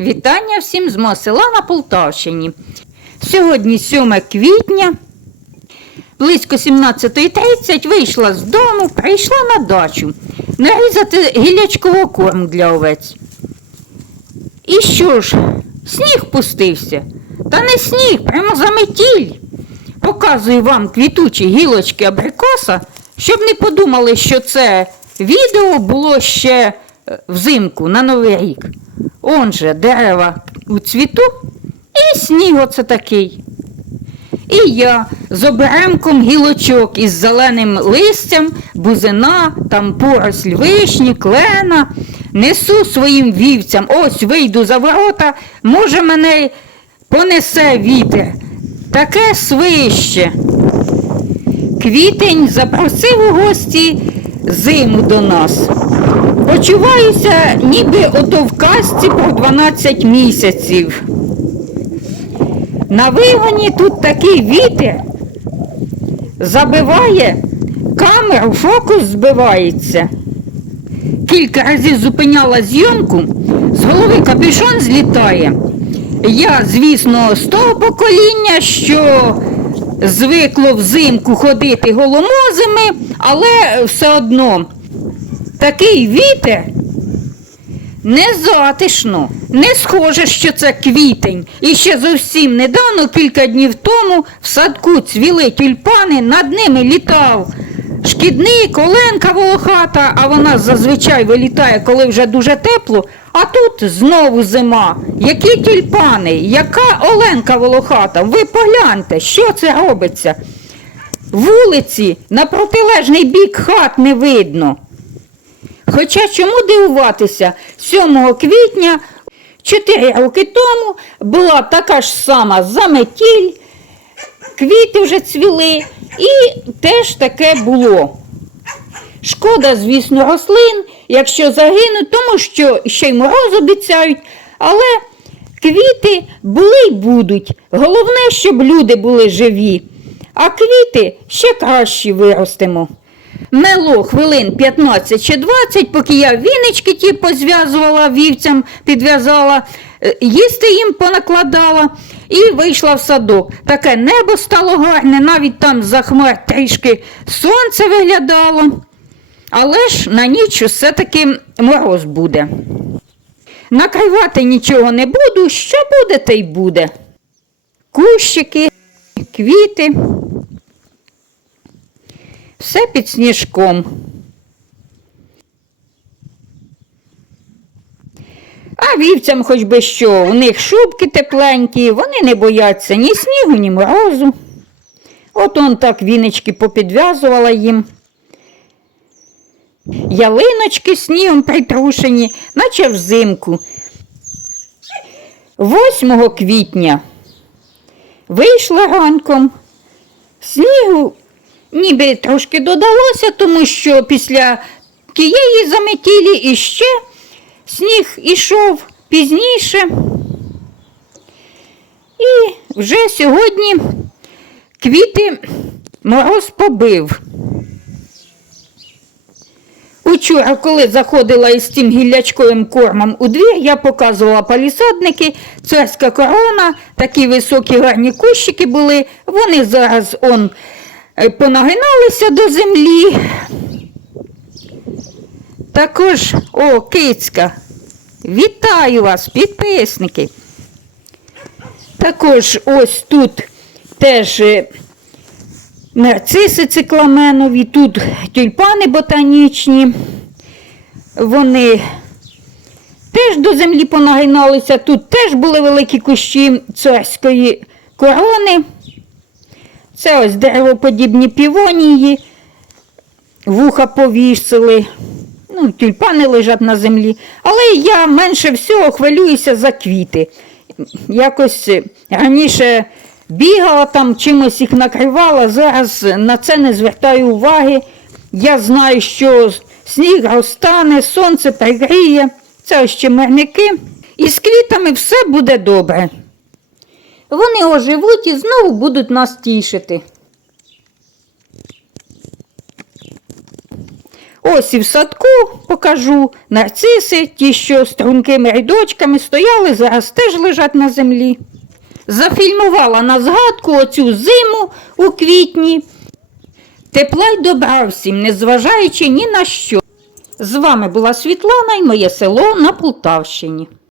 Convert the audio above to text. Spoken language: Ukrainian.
Вітання всім з мого села на Полтавщині. Сьогодні 7 квітня, близько 17.30 вийшла з дому, прийшла на дачу нарізати гілячкового корму для овець. І що ж, сніг пустився. Та не сніг, прямо заметіль. Показую вам квітучі гілочки абрикоса, щоб не подумали, що це відео було ще е, взимку на Новий рік. Он же дерева у цвіту і сніг оце такий. І я з оберемком гілочок із зеленим листям, бузина, там поросль вишні, клена, несу своїм вівцям. Ось вийду за ворота, може мене понесе вітер. Таке свище. Квітень запросив у гості зиму до нас. Почуваюся, ніби ото в казці про 12 місяців. На вигоні тут такий вітер забиває, камеру, фокус збивається. Кілька разів зупиняла зйомку, з голови капюшон злітає. Я, звісно, з того покоління, що звикло взимку ходити голомозими, але все одно такий вітер незатишно, не схоже, що це квітень. І ще зовсім недавно, кілька днів тому, в садку цвіли тюльпани, над ними літав. Шкідник, оленка волохата, а вона зазвичай вилітає, коли вже дуже тепло. А тут знову зима. Які тюльпани, яка оленка волохата? Ви погляньте, що це робиться. Вулиці на протилежний бік хат не видно. Хоча чому дивуватися, 7 квітня, 4 роки тому, була така ж сама заметіль, квіти вже цвіли, і теж таке було. Шкода, звісно, рослин, якщо загинуть, тому що ще й мороз обіцяють, але квіти були й будуть. Головне, щоб люди були живі, а квіти ще кращі виростемо. Мело хвилин 15 чи 20, поки я вінички ті позв'язувала вівцям, підв'язала, е, їсти їм понакладала і вийшла в садок. Таке небо стало гарне, навіть там за хмар трішки сонце виглядало. Але ж на ніч все-таки мороз буде. Накривати нічого не буду, що буде, те й буде. Кущики, квіти. Все під сніжком. А вівцям хоч би що, у них шубки тепленькі, вони не бояться ні снігу, ні морозу. От он так віночки попідв'язувала їм. Ялиночки снігом притрушені, наче взимку. 8 квітня вийшла ранком. Снігу ніби трошки додалося, тому що після тієї заметілі іще сніг ішов пізніше. І вже сьогодні квіти мороз побив. Учора, коли заходила із тим гіллячковим кормом у двір, я показувала палісадники, царська корона, такі високі гарні кущики були. Вони зараз он понагиналися до землі. Також, о, кицька, вітаю вас, підписники. Також ось тут теж е, нарциси цикламенові, тут тюльпани ботанічні. Вони теж до землі понагиналися, тут теж були великі кущі царської корони. Це ось деревоподібні півонії, вуха повісили. Ну, тюльпани лежать на землі. Але я менше всього хвилююся за квіти. Якось е, раніше бігала там, чимось їх накривала, зараз на це не звертаю уваги. Я знаю, що сніг розтане, сонце пригріє, це ось чимерники. І з квітами все буде добре. Вони оживуть і знову будуть нас тішити. Ось і в садку покажу нарциси, ті, що стрункими рядочками стояли, зараз теж лежать на землі. Зафільмувала на згадку оцю зиму у квітні. Тепла й добра всім, незважаючи ні на що. З вами була Світлана і моє село на Полтавщині.